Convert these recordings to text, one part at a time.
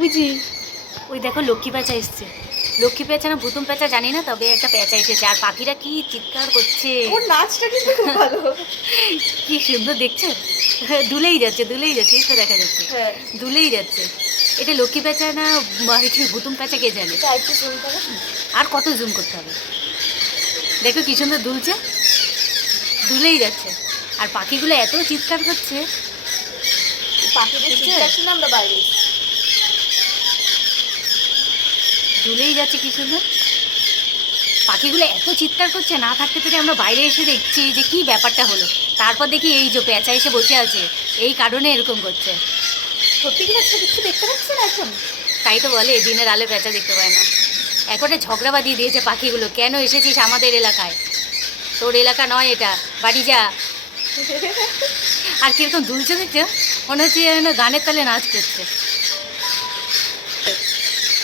বুঝি। ওই দেখো লক্ষ্মী প্যাঁচা এসছে। লক্ষ্মী প্যাঁচা না ভুতুম প্যাঁচা জানি না, তবে একটা প্যাঁচা এসেছে আর পাখিরা কি চিৎকার করছে। ওর নাচটা কিন্তু খুব ভালো। কি সুন্দর দেখছো, দুলেই যাচ্ছে দুলেই যাচ্ছে, এই তো দেখা যাচ্ছে হ্যাঁ, দুলেই যাচ্ছে। এটা লক্ষ্মী প্যাঁচা না কি ভুতুম প্যাঁচা কে জানে। তা একটু জুম করো। আর কত জুম করতে হবে, দেখো কি সুন্দর দুলছে, দুলেই যাচ্ছে। আর পাখিগুলো এত চিৎকার করছে, পাখিদের দেখছো? চিৎকার শুনে আমরা বাইরে এসেছি। দুলেই যাচ্ছে কি সুন্দর। পাখিগুলো এত চিৎকার করছে, না থাকতে পেরে আমরা বাইরে এসে দেখছি যে কি ব্যাপারটা হলো। তারপর দেখি এই যে পেঁচা এসে বসে আছে, এই কারণে এরকম করছে। সত্যি কি আজকে কিছু দেখতে পাচ্ছি না এখন? তাই তো বলে দিনের আলো পেঁচা দেখতে পায় না। এখন ঝগড়া বাঁধিয়ে দিয়েছে পাখিগুলো, কেন এসেছিস আমাদের এলাকায়, তোর এলাকা নয় এটা, বাড়ি যা। আর কিরকম দুলছে দেখছো, মনে হচ্ছে যেন গানের তালে নাচ করছে।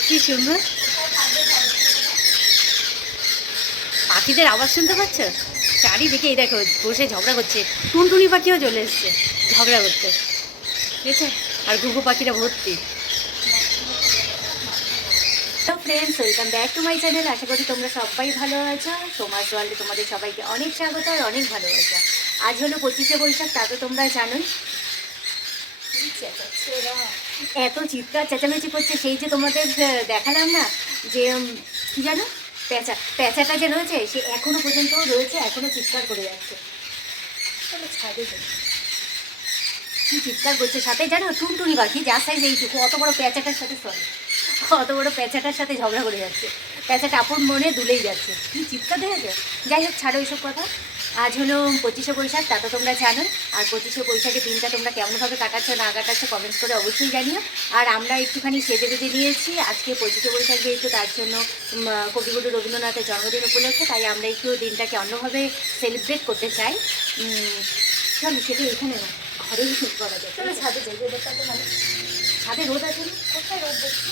কি সুন্দর, পাখিদের আওয়াজ শুনতে পাচ্ছ? চারিদিকে এই দেখো বসে ঝগড়া করছে, টুনটুনি পাখিও চলে এসছে ঝগড়া করতে, ঠিক আছে। আর ঘুঘু পাখিরা ভর্তি। Hello friends, welcome back to my channel. আশা করি তোমরা সবাই ভালো আছো। সমাজ ওয়ার্ল্ডে তোমাদের সবাইকে অনেক স্বাগত আর অনেক ভালোবাসা। আজ হলো 25শে বৈশাখ, তা তো তোমরা জানোই। চেঁচাচ্ছে ওরা। এত চিৎকার চেঁচামেচি করছে, সেই যে তোমাদের দেখালাম না যে কি জানো, প্যাঁচাটা যে রয়েছে সে এখনো পর্যন্ত রয়েছে, এখনো চিৎকার করে যাচ্ছে। চলো ছাদে যাই। কি চিৎকার করছে, সাথে জানো টুনটুনি পাখি যার সাইজ এইটুকু, অত বড় প্যাঁচাটার সাথে অত বড় প্যাঁচাটার সাথে ঝগড়া করে যাচ্ছে। প্যাঁচাটা আপন মনে দুলেই যাচ্ছে, কি চিৎকার দেখেছে। যাই হোক, ছাড়ো এইসব কথা। আজ হলো 25শে বৈশাখ, তা তো তোমরা জানো। আর 25শে বৈশাখের দিনটা তোমরা কেমনভাবে কাটাচ্ছ না কাটাচ্ছ কমেন্টস করে অবশ্যই জানিও। আর আমরা একটুখানি সেজে বেজে নিয়েছি আজকে 25শে বৈশাখ যেহেতু, তার জন্য কবিগুরু রবীন্দ্রনাথের জন্মদিন উপলক্ষে, তাই আমরা একটু দিনটাকে অন্যভাবে সেলিব্রেট করতে চাই। চলো সেটা এখানে না, ঘরেই করা যায়। চলো ছাদে যাই, ওদেরটা তো ভালো। ছাদে রোদ আছে না? কোথায় রোদ দেখছি?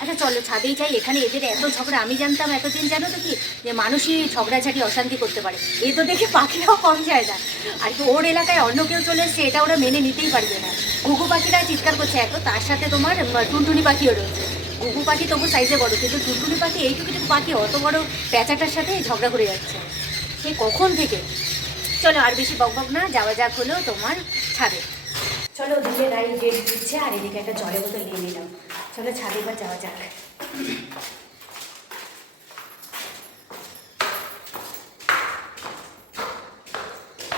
আচ্ছা চলো ছাদেই যাই। এখানে এদের এত ঝগড়া, আমি জানতাম এতদিন জানো তো কি, যে মানুষই ঝগড়াঝাটি অশান্তি করতে পারে, এই তো দেখি পাখিরাও কম যায় না। আর কি ওর এলাকায় অন্য কেউ চলে এসছে, এটা ওরা মেনে নিতেই পারবে না। ঘুঘু পাখিরা চিৎকার করছে এত, তার সাথে তোমার টুনটুনি পাখিও রয়েছে। ঘুঘু পাখি তবু সাইজে বড়, কিন্তু টুনটুনি পাখি এইটুকু পাখি অত বড় প্যাঁচাটার সাথে ঝগড়া করে যাচ্ছে সে কখন থেকে। চলো আর বেশি বকবক না, যাওয়া যাক হলো তোমার ছাদে। চলো ওদিকে গাড়ি ডেট দিচ্ছে আর এদিকে একটা জলের বোতল নিয়ে নিলাম। চলো ছাদে এবার যাওয়া যাক।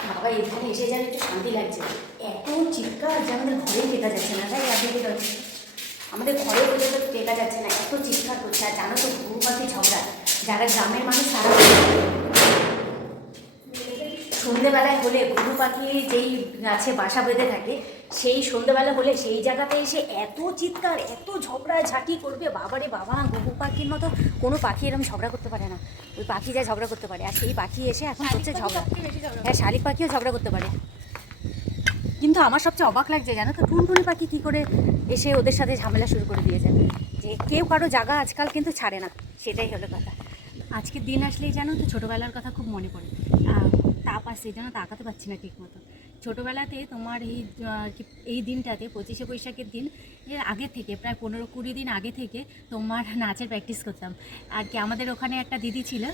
বাবা এখানে এসে যেন একটু শান্তি লাগছে, এত চিৎকার যে আমাদের ঘরেই টেকা যাচ্ছে না। তাই আপনাকে বলছি, আমাদের ঘরে পর্যন্ত টেকা যাচ্ছে না, এত চিৎকার করছে। আর জানো তো ঘুঘু পাখি ঝগড়া, যারা গ্রামের মানুষ তারা সন্ধ্যেবেলায় হলে ঘুঘু পাখি যেই গাছে বাসা বেঁধে থাকে, সেই সন্ধ্যেবেলা হলে সেই জায়গাতে এসে এত চিৎকার এত ঝগড়া ঝাঁটি করবে, বাবারে বাবা। ঘুঘু পাখির মতো কোনো পাখি এরকম ঝগড়া করতে পারে না, ওই পাখি যা ঝগড়া করতে পারে। আর সেই পাখি এসে এখন করছে ঝগড়া। হ্যাঁ, শালিক পাখিও ঝগড়া করতে পারে। কিন্তু আমার সবচেয়ে অবাক লাগছে জানো তো, টুনটুনি পাখি কী করে এসে ওদের সাথে ঝামেলা শুরু করে দিয়েছে। যে কেউ কারো জায়গা আজকাল কিন্তু ছাড়ে না, সেটাই হলো কথা। আজকের দিন আসলেই জানো তো ছোটোবেলার কথা খুব মনে পড়ে। তাপ আসছে, এই জন্য তাকাতে পারছি না ঠিক মতো। ছোটোবেলাতে তোমার এই দিনটাতে 25শে বৈশাখের দিন এর আগে থেকে, প্রায় 15-20 দিন আগে থেকে তোমার নাচের প্র্যাকটিস করতাম। আর কি আমাদের ওখানে একটা দিদি ছিল,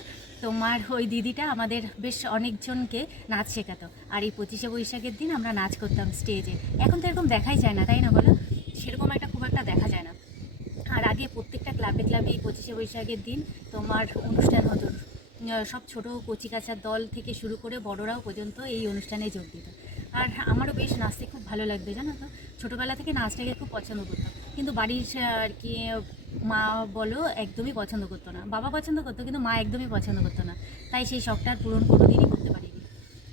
তোমার ওই দিদিটা আমাদের বেশ অনেকজনকে নাচ শেখাতো। আর এই 25শে বৈশাখের দিন আমরা নাচ করতাম স্টেজে। এখন তো এরকম দেখাই যায় না, তাই না বলো? সেরকম একটা খুব একটা দেখা যায় না। আর আগে প্রত্যেকটা ক্লাবে ক্লাবে এই 25শে বৈশাখের দিন তোমার অনুষ্ঠান হতো। সব ছোটো কচিকাচার দল থেকে শুরু করে বড়রাও পর্যন্ত এই অনুষ্ঠানে যোগ দিত। আর আমারও বেশ নাচতে খুব ভালো লাগবে জানো তো, ছোটোবেলা থেকে নাচটাকে খুব পছন্দ করতাম। কিন্তু বাড়ির আর কি মা বলো একদমই পছন্দ করতো না, বাবা পছন্দ করতো কিন্তু মা একদমই পছন্দ করতো না। তাই সেই শখটার পূরণ কোনোদিনই করতে পারিনি।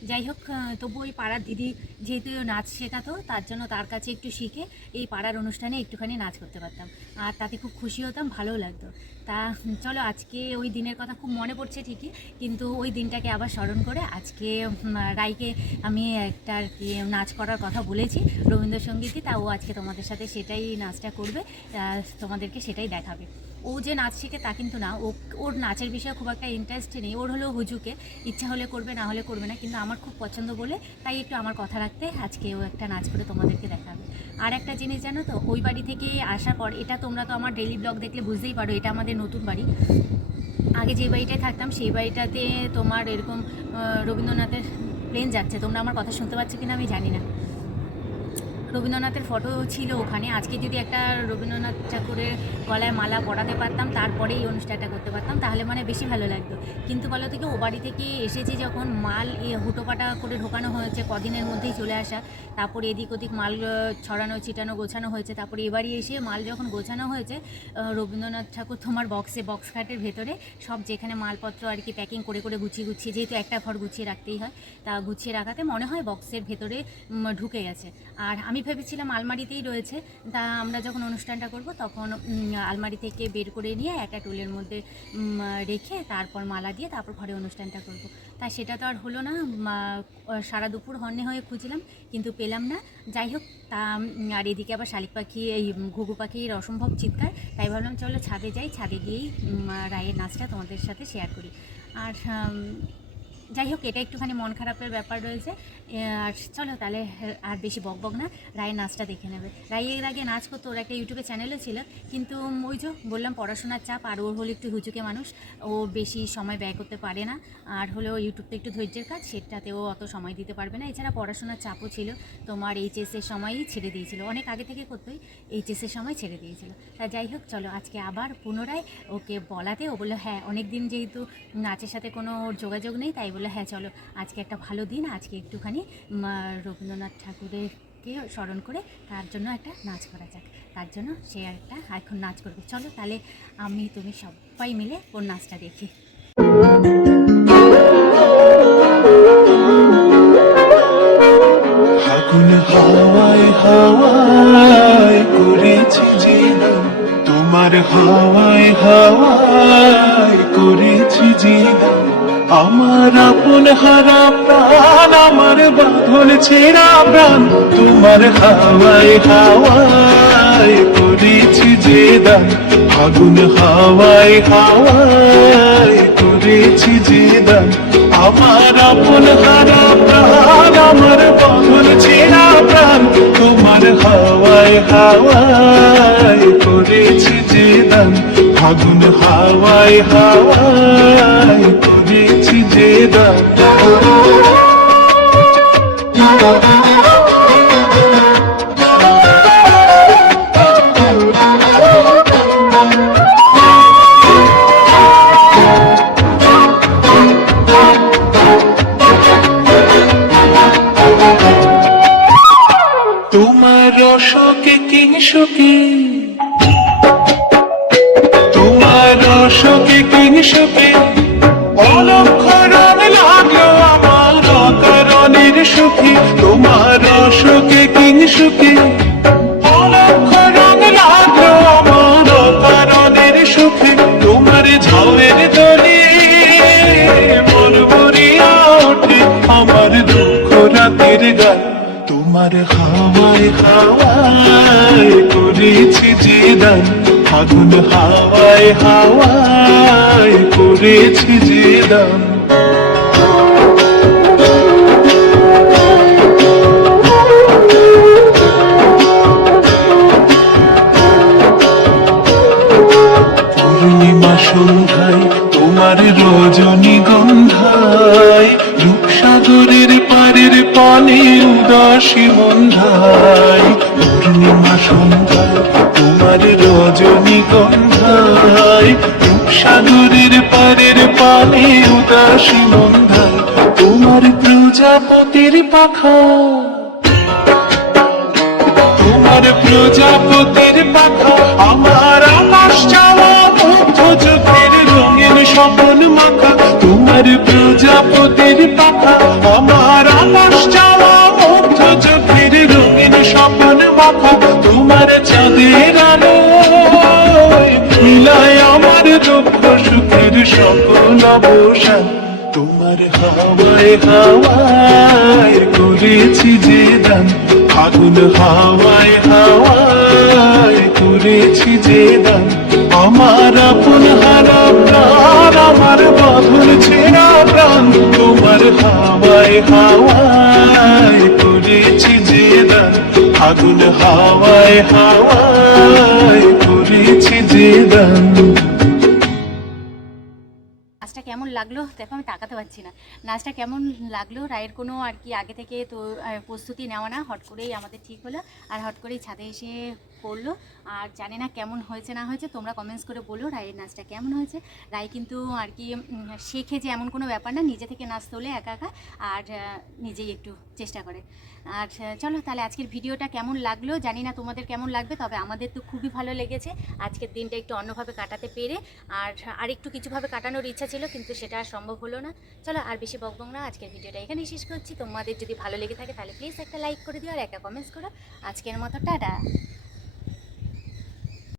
যাই হোক, তবু ওই পাড়ার দিদি যেহেতু নাচ শেখাতো, তার জন্য তার কাছে একটু শিখে এই পাড়ার অনুষ্ঠানে একটুখানি নাচ করতে পারতাম। আর তাতে খুব খুশি হতাম, ভালোও লাগতো। তা চলো আজকে ওই দিনের কথা খুব মনে পড়ছে ঠিকই, কিন্তু ওই দিনটাকে আবার স্মরণ করে আজকে রাইকে আমি একটা আর কি নাচ করার কথা বলেছি, রবীন্দ্রসঙ্গীতই। তা ও আজকে তোমাদের সাথে সেটাই নাচটা করবে, তোমাদেরকে সেটাই দেখাবে। ও ও যে নাচ শেখে তা কিন্তু না, ওর নাচের বিষয়ে খুব একটা ইন্টারেস্ট নেই। ওর হলো হুজুকে, ইচ্ছা হলে করবে, না হলে করবে না, কিন্তু আমার খুব পছন্দ বলে তাই একটু আমার কথা রাখতে আজকে ও একটা নাচ করে তোমাদেরকে দেখাবে। আর একটা জিনিস জানো তো, ওই বাড়ি থেকে আসার পর, এটা তোমরা তো আমার ডেইলি ব্লগ দেখলে বুঝতেই পারো, এটা আমাদের নতুন বাড়ি। আগে যে বাড়িটায় থাকতাম সেই বাড়িটাতে তোমার এরকম রবীন্দ্রনাথের প্লেন যাচ্ছে, তোমরা আমার কথা শুনতে পাচ্ছ কিনা আমি জানি না। রবীন্দ্রনাথের ফটো ছিল ওখানে। আজকে যদি একটা রবীন্দ্রনাথ ঠাকুরের গলায় মালা পরাতে পারতাম, তারপরে এই অনুষ্ঠানটা করতে পারতাম, তাহলে মানে বেশি ভালো লাগতো। কিন্তু বলো থেকে ও বাড়ি থেকে এসেছি যখন, মাল হুটোপাটা করে ঢোকানো হয়েছে, কদিনের মধ্যেই চলে আসা, তারপরে এদিক ওদিক মাল ছড়ানো ছিটানো গোছানো হয়েছে, তারপরে এবারই এসে মাল যখন গোছানো হয়েছে, রবীন্দ্রনাথ ঠাকুর তোমার বক্স খাটের ভেতরে সব যেখানে মালপত্র আর কি প্যাকিং করে করে গুছিয়ে যেহেতু একটা ঘর গুছিয়ে রাখতেই হয়, তা গুছিয়ে রাখাতে মনে হয় বক্সের ভেতরে ঢুকে গেছে। আর আমি ভেবেছিলাম আলমারিতেই রয়েছে, তা আমরা যখন অনুষ্ঠানটা করব তখন আলমারি থেকে বের করে নিয়ে একটা টুলের মধ্যে রেখে তারপর মালা দিয়ে তারপর ঘরে অনুষ্ঠানটা করব। তা সেটা তো আর হলো না, সারা দুপুর হন্যে হয়ে খুঁজলাম কিন্তু পেলাম না। যাই হোক, তা আর এদিকে আবার শালিক পাখি, এই ঘুঘু পাখির অসম্ভব চিৎকার, তাই ভাবলাম চলো ছাদে যাই, ছাদে গিয়েই রায়ের নাচটা তোমাদের সাথে শেয়ার করি। আর যাই হোক, এটা একটুখানি মন খারাপের ব্যাপার রয়েছে। আর চলো তাহলে আর বেশি বকবক না, রায়ের নাচটা দেখে নেবে। রায় এর আগে নাচ করতো, ওর একটা ইউটিউবে চ্যানেলও ছিল, কিন্তু ওই যে বললাম পড়াশোনার চাপ, আর ওর হলো একটু হুজুকে মানুষ, ও বেশি সময় ব্যয় করতে পারে না। আর হলো ইউটিউবটা একটু ধৈর্যের কাজ, সেটাতেও অত সময় দিতে পারবে না। এছাড়া পড়াশোনার চাপও ছিল, তোমার এইচএসের সময়ই ছেড়ে দিয়েছিল, অনেক আগে থেকে করতোই, এইচএসের সময় ছেড়ে দিয়েছিল। তা যাই হোক, চলো আজকে আবার পুনরায় ওকে বলাতে ও বললো হ্যাঁ, অনেক দিন যেহেতু নাচের সাথে কোনো ওর যোগাযোগ নেই, তাই বললো হ্যাঁ চলো আজকে একটা ভালো দিন, আজকে একটুখানি রবীন্দ্রনাথ ঠাকুরেরকে স্মরণ করে তার জন্য একটা নাচ করা যাক। তার জন্য সে একটা এখন নাচ করবে। চলো তাহলে আমি তুমি সবাই মিলে ওর নাচটা দেখি। ফাগুন হাওয়ায় হাওয়ায় করেছি জীবন, তোমার হাওয়ায় হাওয়ায় করেছি জীবন। আমার আপন হারা প্রাণ, আমার বাঁধন ছেঁড়া প্রাণ, তোমার হাওয়ায় হাওয়ায় করেছি যে দান। ফাগুন হাওয়ায় হাওয়ায় করেছি যে দান। আমার আপন হারা প্রাণ, আমার বাঁধন ছেঁড়া প্রাণ, তোমার হাওয়ায় হাওয়ায় করেছি যে দান। ফাগুন হাওয়ায় হাওয়ায় করেছি যে দান। তোমার রসকে কিংসুকে, তোমার রসকে কিংসুকে, অলক্ষ রং লাগলো আমার অকারণের সুখী। তোমার রসকে কিংসুকে, অলক্ষ রং লাগলো আমার অকারণের সুখী। তোমার ঝাউয়ের দলি মন ভরিয়া ওঠে আমার দুঃখ রাতের গান। তোমার হাওয়ায় হাওয়ায় করেছি যে দান। ফাগুন হাওয়ায় হাওয়ায় করেছি যে দান। পূর্ণিমা সন্ধ্যায় তোমার রজনীগন্ধায়, রূপসাগরের পারের পানে উদাসী মন্ধায়। পূর্ণিমা সন্ধ্যায় তোমার রজনীগন্ধায়, রূপসাগরের পারের পানে উদাসী মন্ধায়। তোমার প্রজাপতির পাখা, তোমার প্রজাপতির পাখা, আমার আকাশ চাওয়া মুগ্ধ চোখের রঙিন স্বপন মাখা। তোমার প্রজাপতির পাখা, আমার আকাশ চাওয়া মুগ্ধ চোখের রঙিন স্বপন মাখা। তোমার চাঁদের আলো মিলায় আমার দুঃখ সুখের সকল অবসান। তোমার হাওয়ায় হাওয়ায় করেছি যে দান। আগুন হাওয়ায় হাওয়ায় করেছি যে দান, আমার আপন হারা প্রাণ, আমার বাঁধন ছেঁড়া প্রাণ, তোমার হাওয়ায় হাওয়ায় করেছি যে দান, আগুন হাওয়ায় হাওয়ায় করেছি যে দান। নাচটা কেমন লাগলো দেখো, আমি তাকাতে পারছি না। নাচটা কেমন লাগলো, রায়ের কোনো আর কি আগে থেকে তো প্রস্তুতি নেওয়া না, হট করেই আমাদের ঠিক হলো আর হট করেই ছাদে এসে পড়লো। আর জানি না কেমন হয়েছে না হয়েছে, তোমরা কমেন্টস করে বলো রায়ের নাচটা কেমন হয়েছে। রায় কিন্তু আর কি শেখে যে এমন কোনো ব্যাপার না, নিজে থেকে নাচতে হলে একা একা আর নিজেই একটু চেষ্টা করে। আর চলো তাহলে আজকের ভিডিওটা কেমন লাগলো জানি না তোমাদের কেমন লাগবে, তবে আমাদের তো খুবই ভালো লেগেছে আজকের দিনটা একটু অন্যভাবে কাটাতে পেরে। আর একটু কিছুভাবে কাটানোর ইচ্ছা ছিল কিন্তু সেটা আর সম্ভব হলো না। চলো আর বেশি বকবক না, আজকের ভিডিওটা এখানেই শেষ করছি। তোমাদের যদি ভালো লেগে থাকে তাহলে প্লিজ একটা লাইক করে দিও আর একটা কমেন্টস করো। আজকের মতো টাটা।